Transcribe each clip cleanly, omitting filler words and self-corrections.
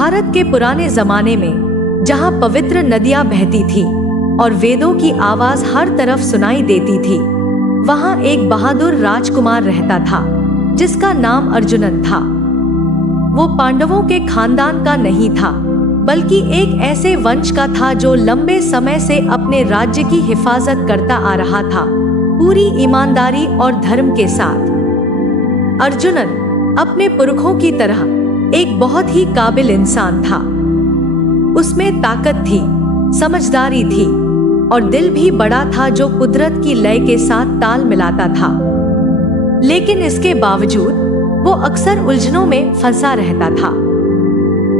भारत के पुराने जमाने में जहाँ पवित्र नदियाँ बहती थी और वेदों की आवाज हर तरफ सुनाई देती थी, वहाँ एक बहादुर राजकुमार रहता था जिसका नाम अर्जुनन था। वो पांडवों के खानदान का नहीं था, बल्कि एक ऐसे वंश का था जो लंबे समय से अपने राज्य की हिफाजत करता आ रहा था, पूरी ईमानदारी और धर्म के साथ। अर्जुनन अपने पुरखों की तरह एक बहुत ही काबिल इंसान था। उसमें ताकत थी, समझदारी थी और दिल भी बड़ा था जो कुदरत की लय के साथ ताल मिलाता था। लेकिन इसके बावजूद वो अक्सर उलझनों में फंसा रहता था।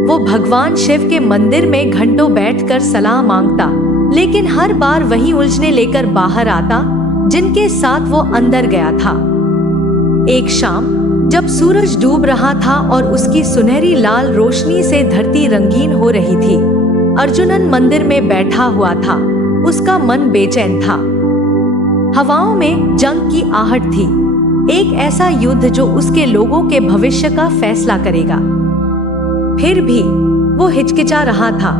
वो भगवान शिव के मंदिर में घंटों बैठकर सलाह मांगता, लेकिन हर बार वही उलझने लेकर बाहर आता जिनके साथ वो अंदर गया था। एक शाम जब सूरज डूब रहा था और उसकी सुनहरी लाल रोशनी से धरती रंगीन हो रही थी, अर्जुनन मंदिर में बैठा हुआ था। उसका मन बेचैन था। हवाओं में जंग की आहट थी, एक ऐसा युद्ध जो उसके लोगों के भविष्य का फैसला करेगा। फिर भी वो हिचकिचा रहा था,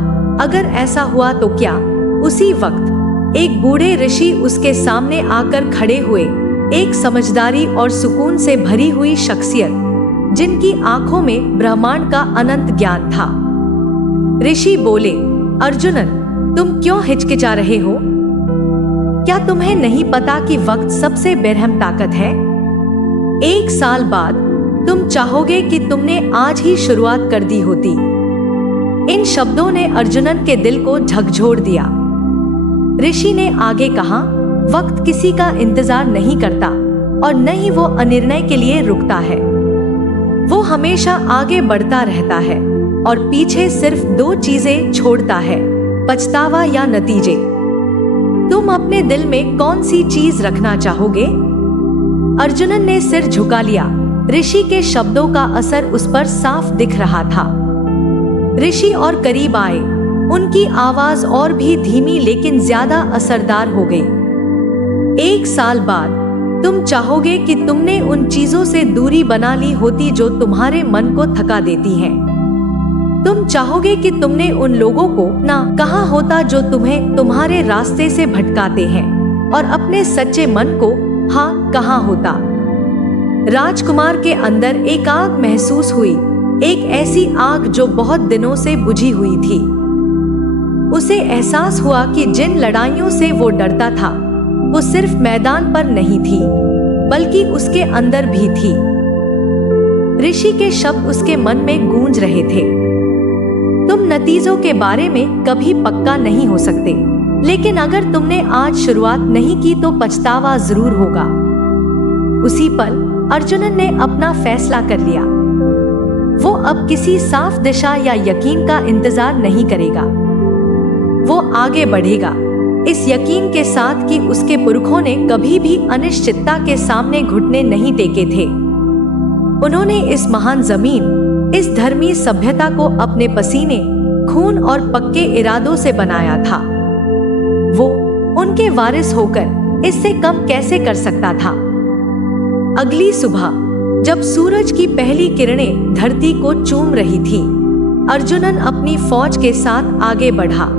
अगर ऐसा हुआ तो क्या? उसी वक्त एक बूढ़े ऋषि उसके सामने आकर खड़े हुए, एक समझदारी और सुकून से भरी हुई शख्सियत जिनकी आंखों में ब्रह्मांड का अनंत ज्ञान था। ऋषि बोले, अर्जुनन, तुम क्यों हिचकिचा रहे हो? क्या तुम्हें नहीं पता कि वक्त सबसे बेरहम ताकत है? 1 साल बाद तुम चाहोगे कि तुमने आज ही शुरुआत कर दी होती। इन शब्दों ने अर्जुनन के दिल को झकझोर दिया। ऋषि ने आगे कहा, वक्त किसी का इंतजार नहीं करता और न ही वो अनिर्णय के लिए रुकता है। वो हमेशा आगे बढ़ता रहता है और पीछे सिर्फ 2 चीजें छोड़ता है, पछतावा या नतीजे। तुम अपने दिल में कौन सी चीज रखना चाहोगे? अर्जुनन ने सिर झुका लिया। ऋषि के शब्दों का असर उस पर साफ दिख रहा था। ऋषि और करीब आए। उनकी आवाज और भी धीमी लेकिन ज्यादा असरदार हो गई। 1 साल बाद तुम चाहोगे कि तुमने उन चीजों से दूरी बना ली होती जो तुम्हारे मन को थका देती हैं। तुम चाहोगे कि तुमने उन लोगों को ना कहा होता जो तुम्हें तुम्हारे रास्ते से भटकाते हैं और अपने सच्चे मन को हाँ कहा होता। राजकुमार के अंदर एक आग महसूस हुई, एक ऐसी आग जो बहुत दिनों से बुझी हुई थी। उसे एहसास हुआ कि जिन लड़ाइयों से वो डरता था वो सिर्फ मैदान पर नहीं थी, बल्कि उसके अंदर भी थी। ऋषि के शब्द उसके मन में गूंज रहे थे। तुम नतीजों के बारे में कभी पक्का नहीं हो सकते, लेकिन अगर तुमने आज शुरुआत नहीं की तो पछतावा जरूर होगा। उसी पल अर्जुनन ने अपना फैसला कर लिया। वो अब किसी साफ दिशा या यकीन का इंतजार नहीं करेगा। वो आगे बढ़ेगा, इस यकीन के साथ कि उसके पुरखों ने कभी भी अनिश्चितता के सामने घुटने नहीं टेके थे। उन्होंने इस महान जमीन, इस धर्मी सभ्यता को अपने पसीने, खून और पक्के इरादों से बनाया था। वो उनके वारिस होकर इससे कम कैसे कर सकता था? अगली सुबह जब सूरज की पहली किरणें धरती को चूम रही थी, अर्जुनन अपनी फौज के साथ आगे बढ़ा।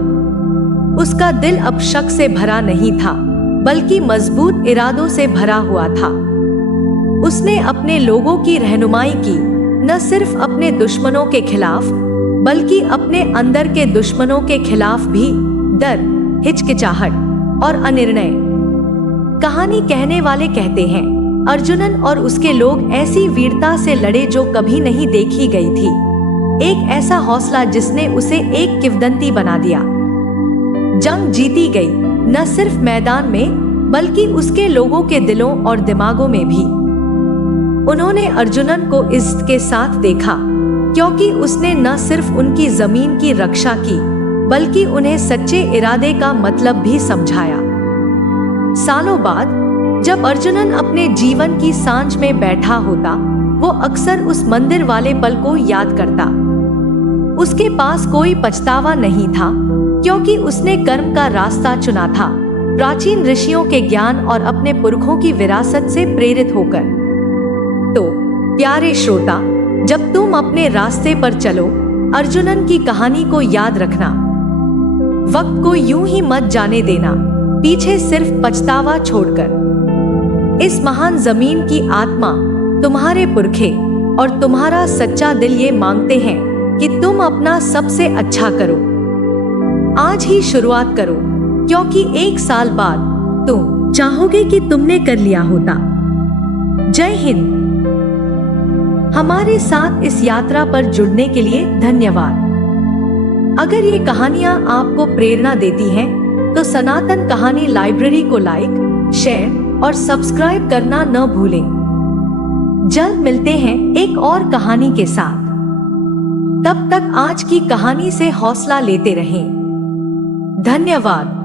उसका दिल अब शक से भरा नहीं था, बल्कि मजबूत इरादों से भरा हुआ था। उसने अपने लोगों की रहनुमाई की, न सिर्फ अपने दुश्मनों के खिलाफ, बल्कि अपने अंदर के दुश्मनों के खिलाफ भी। डर, हिचकिचाहट और अनिर्णय। कहानी कहने वाले कहते हैं, अर्जुनन और उसके लोग ऐसी वीरता से लड़े जो कभी नहीं देखी गई थी। एक ऐसा हौसला जिसने उसे एक किंवदंती बना दिया। जंग जीती गई, न सिर्फ मैदान में बल्कि उसके लोगों के दिलों और दिमागों में भी। उन्होंने अर्जुनन को इज्जत के साथ देखा, क्योंकि उसने न सिर्फ उनकी जमीन की रक्षा की, बल्कि उन्हें सच्चे इरादे का मतलब भी समझाया। सालों बाद जब अर्जुनन अपने जीवन की सांझ में बैठा होता, वो अक्सर उस मंदिर वाले पल को याद करता। उसके पास कोई पछतावा नहीं था, क्योंकि उसने कर्म का रास्ता चुना था, प्राचीन ऋषियों के ज्ञान और अपने पुरखों की विरासत से प्रेरित होकर। तो प्यारे श्रोता, जब तुम अपने रास्ते पर चलो अर्जुनन की कहानी को याद रखना। वक्त को यूं ही मत जाने देना, पीछे सिर्फ पछतावा छोड़कर। इस महान जमीन की आत्मा, तुम्हारे पुरखे और तुम्हारा सच्चा दिल ये मांगते हैं कि तुम अपना सबसे अच्छा करो। आज ही शुरुआत करो, क्योंकि 1 साल बाद तुम चाहोगे कि तुमने कर लिया होता। जय हिंद। हमारे साथ इस यात्रा पर जुड़ने के लिए धन्यवाद। अगर ये कहानियां आपको प्रेरणा देती हैं, तो सनातन कहानी लाइब्रेरी को लाइक, शेयर और सब्सक्राइब करना न भूलें। जल्द मिलते हैं एक और कहानी के साथ। तब तक आज की कहानी से हौसला लेते रहें। धन्यवाद।